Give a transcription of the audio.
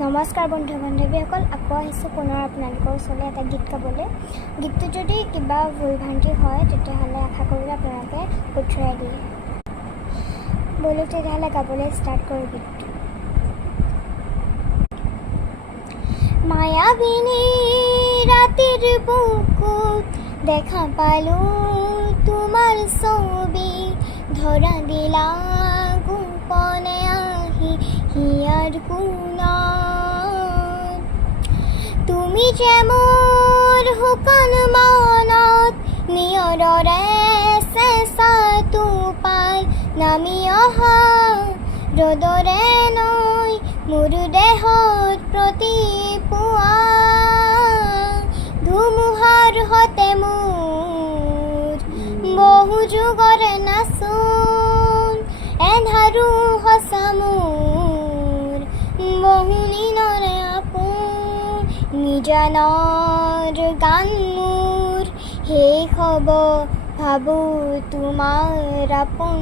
নমস্কাৰ বন্ধু বান্ধৱীসকল, আকৌ আহিছোঁ পুনৰ আপোনালোকৰ ওচৰলৈ এটা গীত গাবলৈ। গীতটো যদি কিবা ভুল ভ্ৰান্তি হয় তেতিয়াহ'লে আশা কৰোঁ আপোনালোকে শুধৰাই দিয়ে। ব'লো তেতিয়াহ'লে গাবলৈ ষ্টাৰ্ট কৰোঁ গীতটো। মায়াবিনী ৰাতিৰ বুকুত দেখা পালোঁ তোমাৰ ছবি, ধৰা দিলা গোপনে আহি হিয়াৰ কোণত। তুমি যে মোৰ শুকান মনত নিয়ৰৰে চেঁচা টোপাল নামি অহা ৰ'দৰে নৈ মোৰ দেহত প্ৰতিপুৱা। ধুমুহাৰ সতে মোৰ বহু যুগৰে নাচোন, এন্ধাৰো সঁচা মোৰ বহু দিনৰে আপোন। নিজানৰ গান মোৰ শেষ হ'ব ভাবোঁ তোমাৰ আপোন।